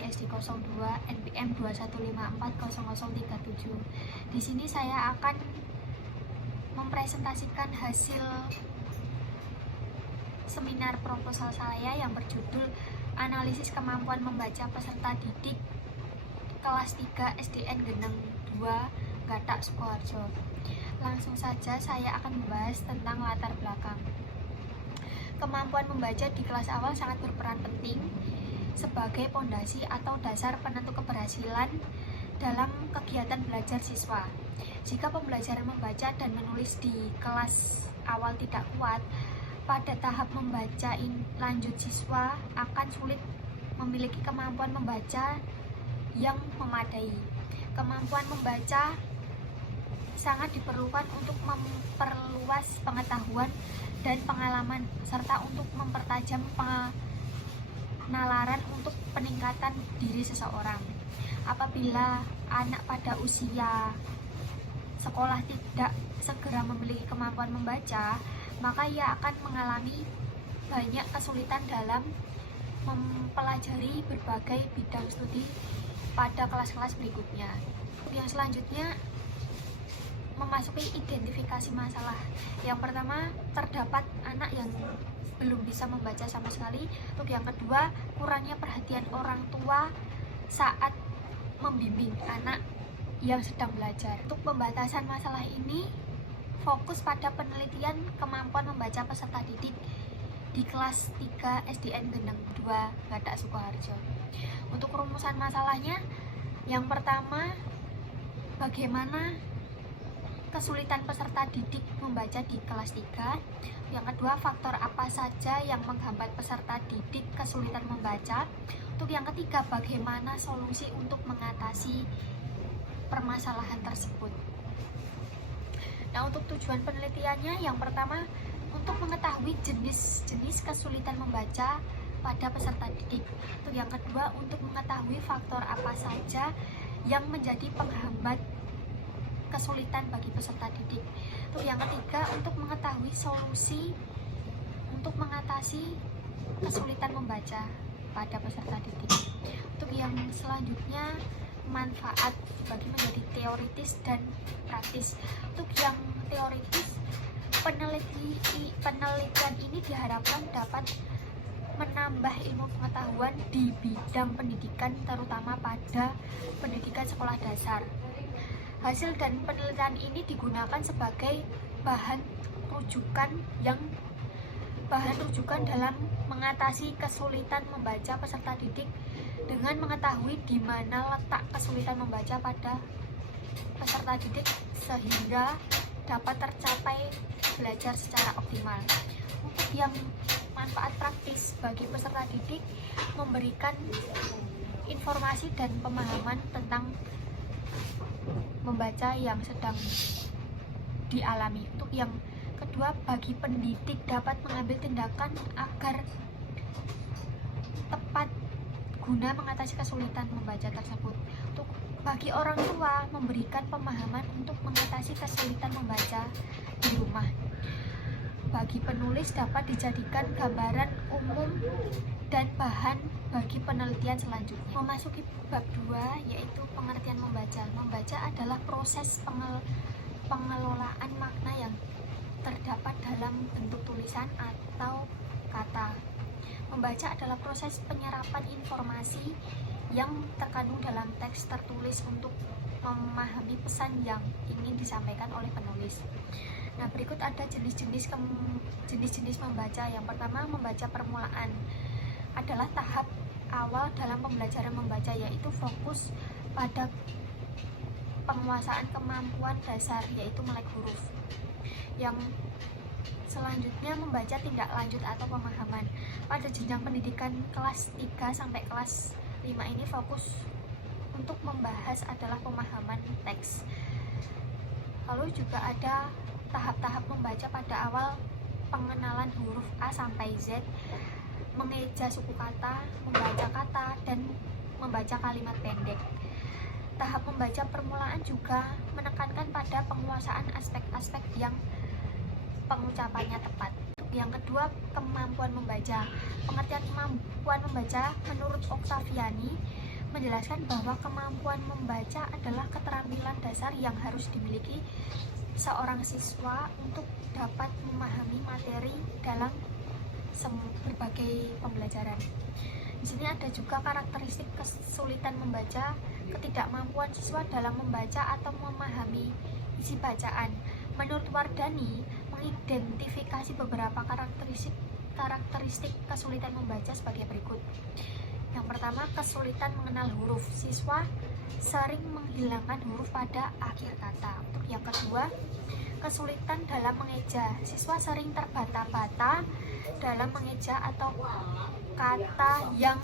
di SD 02 NPM 215400037. Di sini saya akan mempresentasikan hasil seminar proposal saya yang berjudul Analisis Kemampuan Membaca Peserta Didik Kelas 3 SDN Geneng 2 Gatak Sukoharjo. Langsung saja saya akan membahas tentang latar belakang. Kemampuan membaca di kelas awal sangat berperan penting sebagai pondasi atau dasar penentu keberhasilan dalam kegiatan belajar siswa. Jika pembelajaran membaca dan menulis di kelas awal tidak kuat, pada tahap membaca lanjut siswa akan sulit memiliki kemampuan membaca yang memadai. Kemampuan membaca sangat diperlukan untuk memperluas pengetahuan dan pengalaman, serta untuk mempertajam penalaran untuk peningkatan diri seseorang. Apabila anak pada usia sekolah tidak segera memiliki kemampuan membaca, maka ia akan mengalami banyak kesulitan dalam mempelajari berbagai bidang studi pada kelas-kelas berikutnya. Yang selanjutnya, memasuki identifikasi masalah. Yang pertama, terdapat anak yang belum bisa membaca sama sekali. Untuk yang kedua, kurangnya perhatian orang tua saat membimbing anak yang sedang belajar. Untuk pembatasan masalah ini, fokus pada penelitian kemampuan membaca peserta didik di kelas 3 SDN Geneng 2 Gatak Sukoharjo. Untuk rumusan masalahnya, yang pertama, bagaimana kesulitan peserta didik membaca di kelas 3. Yang kedua, faktor apa saja yang menghambat peserta didik kesulitan membaca. Untuk yang ketiga, bagaimana solusi untuk mengatasi permasalahan tersebut. Nah, untuk tujuan penelitiannya, yang pertama, untuk mengetahui jenis-jenis kesulitan membaca pada peserta didik. Untuk yang kedua, untuk mengetahui faktor apa saja yang menjadi penghambat kesulitan bagi peserta didik. Untuk yang ketiga, untuk mengetahui solusi untuk mengatasi kesulitan membaca pada peserta didik. Untuk yang selanjutnya, manfaat bagi menjadi teoritis dan praktis. Untuk yang teoritis, penelitian ini diharapkan dapat menambah ilmu pengetahuan di bidang pendidikan, terutama pada pendidikan sekolah dasar. Hasil dan penelitian ini digunakan sebagai bahan rujukan dalam mengatasi kesulitan membaca peserta didik dengan mengetahui di mana letak kesulitan membaca pada peserta didik sehingga dapat tercapai belajar secara optimal. Untuk yang manfaat praktis bagi peserta didik, memberikan informasi dan pemahaman tentang membaca yang sedang dialami. Untuk yang kedua, bagi pendidik dapat mengambil tindakan agar tepat guna mengatasi kesulitan membaca tersebut. Untuk bagi orang tua, memberikan pemahaman untuk mengatasi kesulitan membaca di rumah. Bagi penulis, dapat dijadikan gambaran umum dan bahan bagi penelitian selanjutnya. Memasuki bab 2, yaitu pengertian membaca. Membaca adalah proses pengelolaan makna yang terdapat dalam bentuk tulisan atau kata. Membaca adalah proses penyerapan informasi yang terkandung dalam teks tertulis untuk memahami pesan yang ingin disampaikan oleh penulis. Nah, berikut ada jenis-jenis membaca. Yang pertama, membaca permulaan adalah tahap awal dalam pembelajaran membaca, yaitu fokus pada penguasaan kemampuan dasar, yaitu melek huruf. Yang selanjutnya, membaca tindak lanjut atau pemahaman. Pada jenjang pendidikan kelas 3 sampai kelas 5 ini fokus untuk membahas adalah pemahaman teks. Lalu juga ada tahap-tahap membaca pada awal, pengenalan huruf A sampai Z, mengeja suku kata, membaca kata, dan membaca kalimat pendek. Tahap membaca permulaan juga menekankan pada penguasaan aspek-aspek yang pengucapannya tepat. Yang kedua, kemampuan membaca. Pengertian kemampuan membaca menurut Octaviani menjelaskan bahwa kemampuan membaca adalah keterampilan dasar yang harus dimiliki seorang siswa untuk dapat memahami materi dalam berbagai pembelajaran. Di sini ada juga karakteristik kesulitan membaca, ketidakmampuan siswa dalam membaca atau memahami isi bacaan. Menurut Wardani, mengidentifikasi beberapa karakteristik kesulitan membaca sebagai berikut. Yang pertama, kesulitan mengenal huruf. Siswa sering menghilangkan huruf pada akhir kata. Untuk yang kedua, kesulitan dalam mengeja. Siswa sering terbata-bata dalam mengeja atau kata yang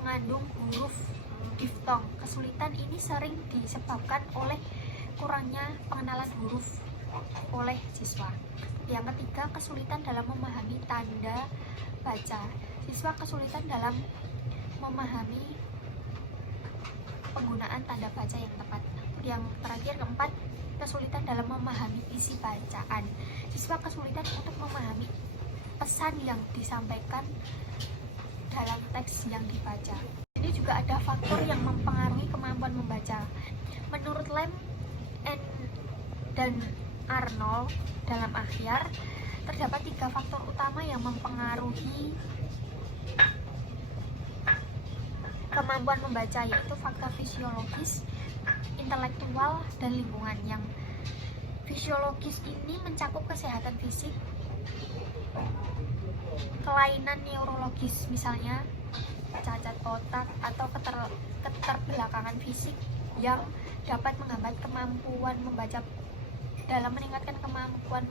mengandung huruf diftong. Kesulitan ini sering disebabkan oleh kurangnya pengenalan huruf oleh siswa. Yang ketiga, kesulitan dalam memahami tanda baca. Siswa kesulitan dalam memahami penggunaan tanda baca yang tepat. Yang terakhir, keempat, kesulitan dalam memahami isi bacaan. Siswa kesulitan untuk memahami pesan yang disampaikan dalam teks yang dibaca. Ini juga ada faktor yang mempengaruhi kemampuan membaca. Menurut Lem dan Arnold dalam Akhyar, terdapat 3 faktor utama yang mempengaruhi kemampuan membaca, yaitu faktor fisiologis, intelektual, dan lingkungan. Yang fisiologis ini mencakup kesehatan fisik, kelainan neurologis, misalnya cacat otak atau keterbelakangan fisik yang dapat menghambat kemampuan membaca. Dalam meningkatkan kemampuan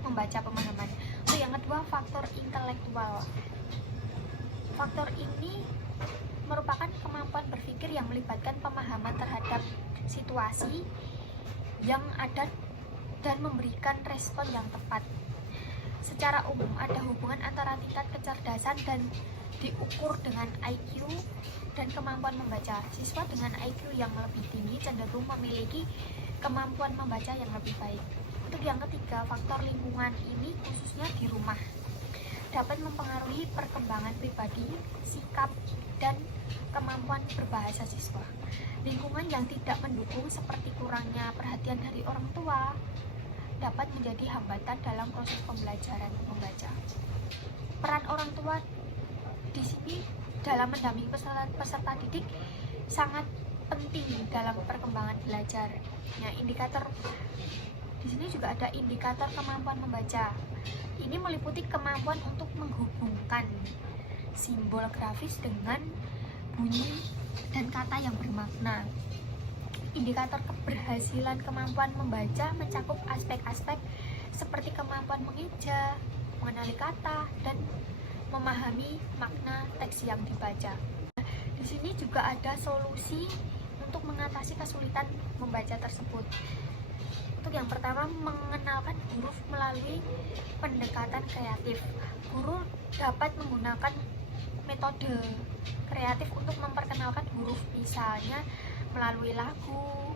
membaca pemahaman. Yang kedua, faktor intelektual. Faktor ini merupakan kemampuan berpikir yang melibatkan pemahaman terhadap situasi yang ada dan memberikan respon yang tepat. Secara umum, ada hubungan antara tingkat kecerdasan dan diukur dengan IQ dan kemampuan membaca. Siswa dengan IQ yang lebih tinggi cenderung memiliki kemampuan membaca yang lebih baik. Untuk yang ketiga, faktor lingkungan ini khususnya di rumah dapat mempengaruhi perkembangan pribadi, sikap, dan kemampuan berbahasa siswa. Lingkungan yang tidak mendukung seperti kurangnya perhatian dari orang tua dapat menjadi hambatan dalam proses pembelajaran membaca. Peran orang tua di sini dalam mendampingi peserta didik sangat penting dalam perkembangan belajar. Nah, indikator di sini juga ada indikator kemampuan membaca. Ini meliputi kemampuan untuk menghubungkan simbol grafis dengan bunyi dan kata yang bermakna. Indikator keberhasilan kemampuan membaca mencakup aspek-aspek seperti kemampuan mengeja, mengenali kata, dan memahami makna teks yang dibaca. Di sini juga ada solusi untuk mengatasi kesulitan membaca tersebut. Untuk yang pertama, mengenalkan huruf melalui pendekatan kreatif. Guru dapat menggunakan metode kreatif untuk memperkenalkan huruf, misalnya melalui lagu,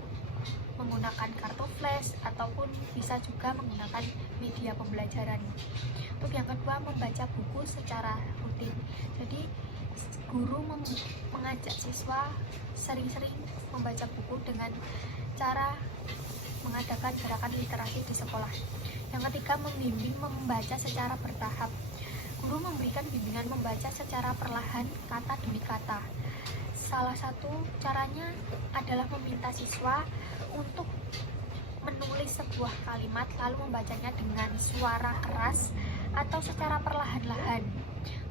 menggunakan kartu flash, ataupun bisa juga menggunakan media pembelajaran. Untuk yang kedua, membaca buku secara rutin. Jadi guru mengajak siswa sering-sering membaca buku dengan cara mengadakan gerakan literasi di sekolah. Yang ketiga, membimbing membaca secara bertahap. Guru memberikan bimbingan membaca secara perlahan, kata demi kata. Salah satu caranya adalah meminta siswa untuk menulis sebuah kalimat lalu membacanya dengan suara keras atau secara perlahan-lahan.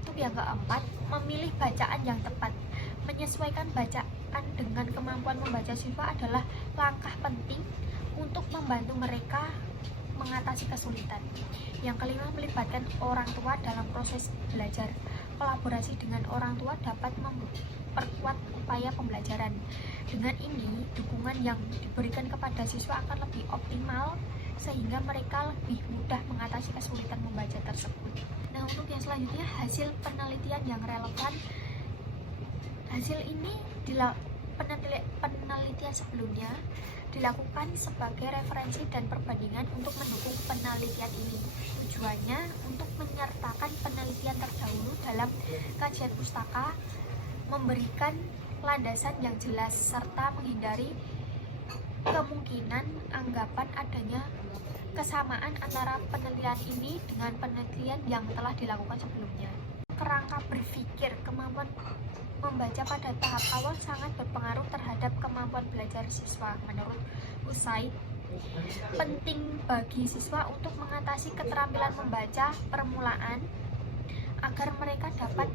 Untuk yang keempat, memilih bacaan yang tepat. Menyesuaikan bacaan dengan kemampuan membaca siswa adalah langkah penting untuk membantu mereka mengatasi kesulitan. Yang kelima, melibatkan orang tua dalam proses belajar. Kolaborasi dengan orang tua dapat memperkuat upaya pembelajaran. Dengan ini, dukungan yang diberikan kepada siswa akan lebih optimal sehingga mereka lebih mudah mengatasi kesulitan membaca tersebut. Nah, untuk yang selanjutnya, hasil penelitian yang relevan. Hasil ini penelitian sebelumnya dilakukan sebagai referensi dan perbandingan untuk mendukung penelitian ini. Tujuannya untuk menyertakan penelitian terdahulu dalam kajian pustaka, memberikan landasan yang jelas serta menghindari kemungkinan anggapan adanya kesamaan antara penelitian ini dengan penelitian yang telah dilakukan sebelumnya. Kerangka berpikir, kemampuan membaca pada tahap awal sangat berpengaruh terhadap kemampuan belajar siswa. Menurut Usai, penting bagi siswa untuk mengatasi keterampilan membaca permulaan agar mereka dapat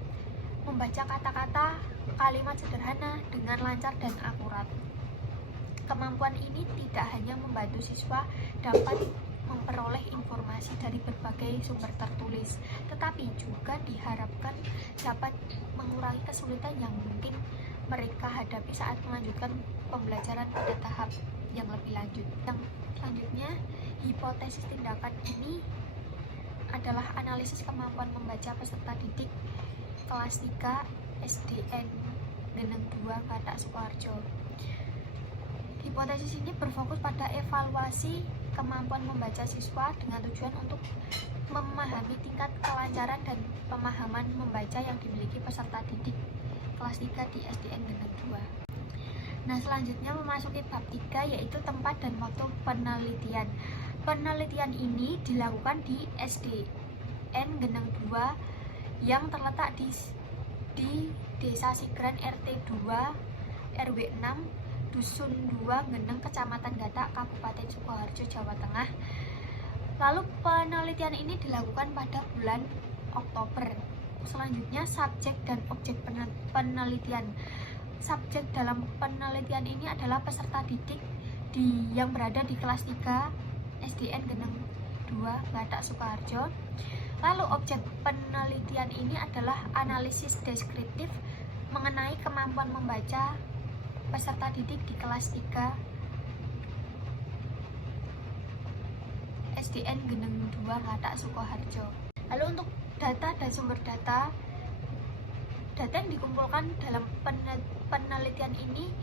membaca kata-kata, kalimat sederhana dengan lancar dan akurat. Kemampuan ini tidak hanya membantu siswa dapat memperoleh informasi dari berbagai sumber tertulis, tetapi juga diharapkan dapat mengurangi kesulitan yang mungkin mereka hadapi saat melanjutkan pembelajaran pada tahap yang lebih lanjut. Yang selanjutnya, hipotesis tindakan ini adalah analisis kemampuan membaca peserta didik kelas 3 SDN Geneng 2 Kathak Sukoharjo. Hipotesis ini berfokus pada evaluasi kemampuan membaca siswa dengan tujuan untuk memahami tingkat kelancaran dan pemahaman membaca yang dimiliki peserta didik kelas 3 di SDN Geneng 2. Nah, selanjutnya memasuki bab 3, yaitu tempat dan waktu penelitian. Penelitian ini dilakukan di SDN Geneng 2 yang terletak di Desa Sigran RT 2 RW 6 Dusun 2 Geneng, Kecamatan Gathak, Kabupaten Sukoharjo, Jawa Tengah. Lalu penelitian ini dilakukan pada bulan Oktober. Selanjutnya, subjek dan objek penelitian. Subjek dalam penelitian ini adalah peserta didik yang berada di kelas 3 SDN Geneng 2 Kathak Sukoharjo. Lalu objek penelitian ini adalah analisis deskriptif mengenai kemampuan membaca peserta didik di kelas 3 SDN Geneng 2 Kathak Sukoharjo. Lalu untuk data dan sumber data yang dikumpulkan dalam penelitian ini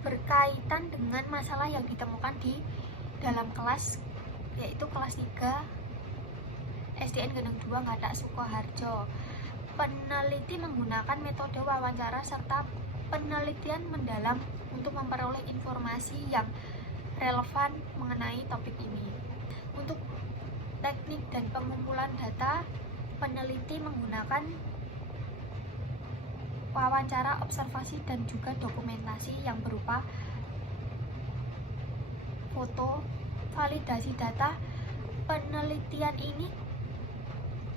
berkaitan dengan masalah yang ditemukan di dalam kelas, yaitu kelas 3 SDN Geneng 2 Kathak Sukoharjo. Peneliti menggunakan metode wawancara serta penelitian mendalam untuk memperoleh informasi yang relevan mengenai topik ini. Untuk teknik dan pengumpulan data, peneliti menggunakan wawancara, observasi, dan juga dokumentasi yang berupa foto. Validasi data penelitian ini,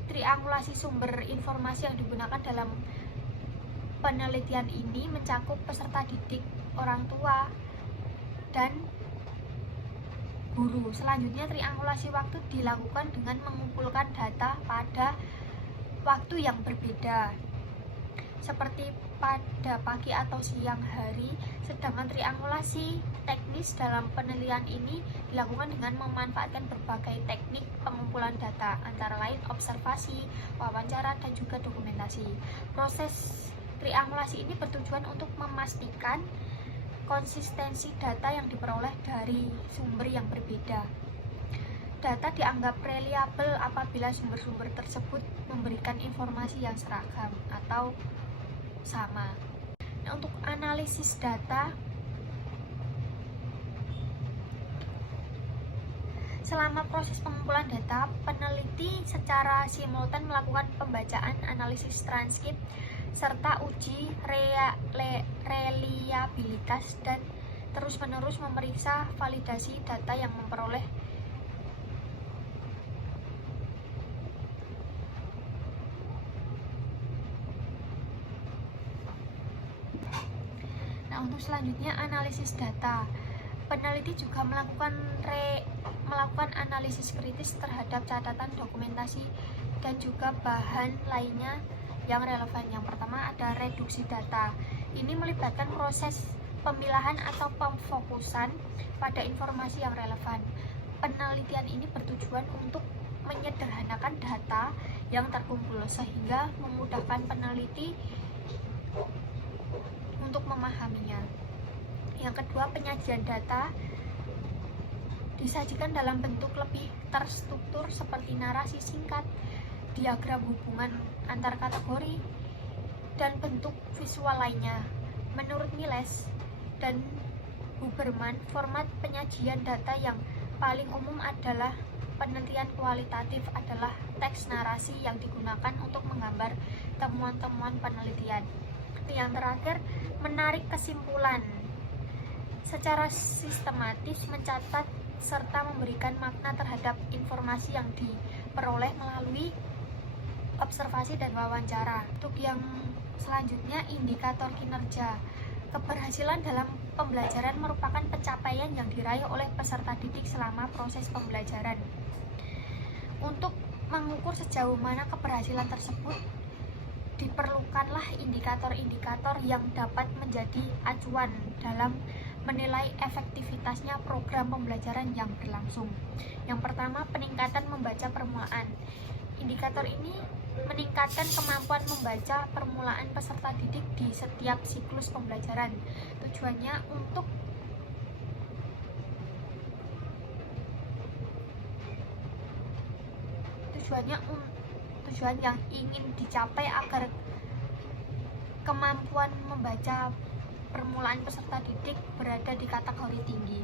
triangulasi sumber informasi yang digunakan dalam penelitian ini mencakup peserta didik, orang tua, dan guru. Selanjutnya, triangulasi waktu dilakukan dengan mengumpulkan data pada waktu yang berbeda, seperti pada pagi atau siang hari. Sedangkan triangulasi teknis dalam penelitian ini dilakukan dengan memanfaatkan berbagai teknik pengumpulan data, antara lain observasi, wawancara, dan juga dokumentasi. Proses triangulasi ini bertujuan untuk memastikan konsistensi data yang diperoleh dari sumber yang berbeda. Data dianggap reliabel apabila sumber-sumber tersebut memberikan informasi yang seragam atau sama. Nah, untuk analisis data, selama proses pengumpulan data, peneliti secara simultan melakukan pembacaan, analisis transkrip, serta uji reliabilitas, dan terus-menerus memeriksa validasi data yang memperoleh. Nah, untuk selanjutnya analisis data. Peneliti juga melakukan analisis kritis terhadap catatan, dokumentasi, dan juga bahan lainnya yang relevan. Yang pertama ada reduksi data. Ini melibatkan proses pemilahan atau pemfokusan pada informasi yang relevan. Penelitian ini bertujuan untuk menyederhanakan data yang terkumpul sehingga memudahkan peneliti untuk memahaminya. Yang kedua, penyajian data disajikan dalam bentuk lebih terstruktur seperti narasi singkat, diagram hubungan antar kategori, dan bentuk visual lainnya. Menurut Miles dan Huberman, format penyajian data yang paling umum adalah penelitian kualitatif adalah teks narasi yang digunakan untuk menggambar temuan-temuan penelitian. Yang terakhir, menarik kesimpulan secara sistematis, mencatat serta memberikan makna terhadap informasi yang diperoleh melalui observasi dan wawancara. Untuk yang selanjutnya, indikator kinerja. Keberhasilan dalam pembelajaran merupakan pencapaian yang diraih oleh peserta didik selama proses pembelajaran. Untuk mengukur sejauh mana keberhasilan tersebut, diperlukanlah indikator-indikator yang dapat menjadi acuan dalam menilai efektivitasnya program pembelajaran yang berlangsung. Yang pertama, peningkatan membaca permulaan. Indikator ini meningkatkan kemampuan membaca permulaan peserta didik di setiap siklus pembelajaran. Tujuan yang ingin dicapai agar kemampuan membaca permulaan peserta didik berada di kategori tinggi.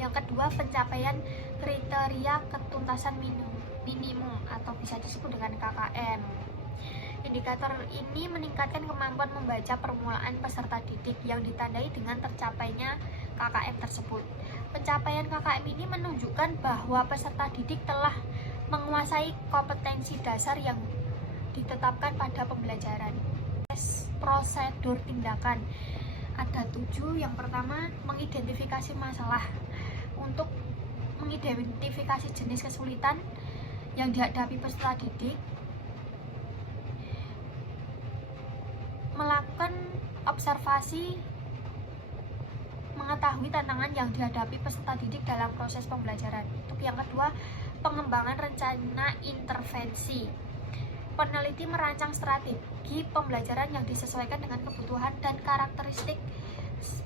Yang kedua, pencapaian kriteria ketuntasan minimum atau bisa disebut dengan KKM. Indikator ini meningkatkan kemampuan membaca permulaan peserta didik yang ditandai dengan tercapainya KKM tersebut. Pencapaian KKM ini menunjukkan bahwa peserta didik telah menguasai kompetensi dasar yang ditetapkan pada pembelajaran. Prosedur tindakan ada 7. Yang pertama, mengidentifikasi masalah. Untuk mengidentifikasi jenis kesulitan yang dihadapi peserta didik, melakukan observasi, mengetahui tantangan yang dihadapi peserta didik dalam proses pembelajaran. Untuk yang kedua, pengembangan rencana intervensi. Peneliti merancang strategi pembelajaran yang disesuaikan dengan kebutuhan dan karakteristik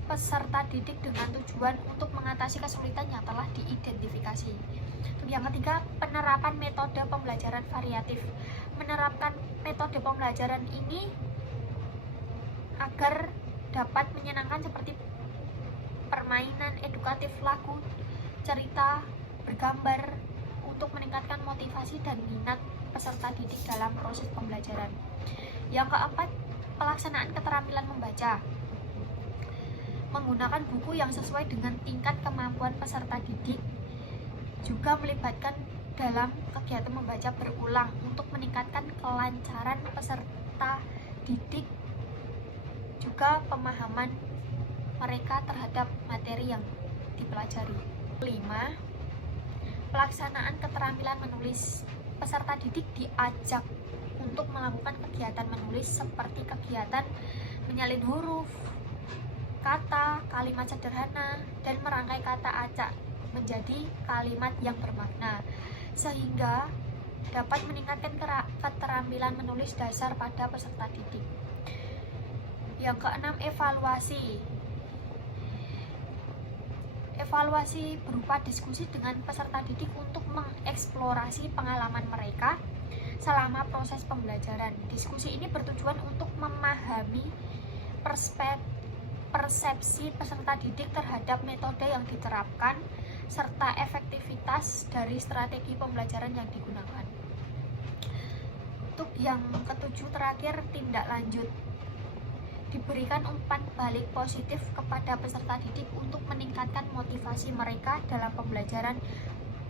peserta didik dengan tujuan untuk mengatasi kesulitan yang telah diidentifikasi. Untuk yang ketiga, penerapan metode pembelajaran variatif. Menerapkan metode pembelajaran ini agar dapat menyenangkan seperti permainan edukatif, lagu, cerita, bergambar, untuk meningkatkan motivasi dan minat peserta didik dalam proses pembelajaran. Yang keempat, pelaksanaan keterampilan membaca. Menggunakan buku yang sesuai dengan tingkat kemampuan peserta didik, juga melibatkan dalam kegiatan membaca berulang untuk meningkatkan kelancaran peserta didik, juga pemahaman mereka terhadap materi yang dipelajari. 5. Pelaksanaan keterampilan menulis. Peserta didik diajak untuk melakukan kegiatan menulis seperti kegiatan menyalin huruf, kata, kalimat sederhana, dan merangkai kata acak menjadi kalimat yang bermakna, sehingga dapat meningkatkan keterampilan menulis dasar pada peserta didik. Yang keenam, evaluasi. Evaluasi berupa diskusi dengan peserta didik untuk mengeksplorasi pengalaman mereka selama proses pembelajaran. Diskusi ini bertujuan untuk memahami persepsi peserta didik terhadap metode yang diterapkan serta efektivitas dari strategi pembelajaran yang digunakan. Untuk yang ketujuh terakhir, tindak lanjut. Diberikan umpan balik positif kepada peserta didik untuk meningkatkan motivasi mereka dalam pembelajaran.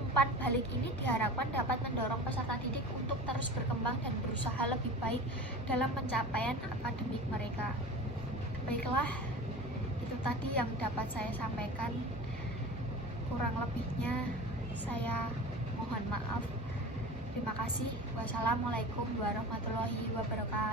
Umpan balik ini diharapkan dapat mendorong peserta didik untuk terus berkembang dan berusaha lebih baik dalam pencapaian akademik mereka. Baiklah, itu tadi yang dapat saya sampaikan. Kurang lebihnya saya mohon maaf. Terima kasih. Wassalamualaikum warahmatullahi wabarakatuh.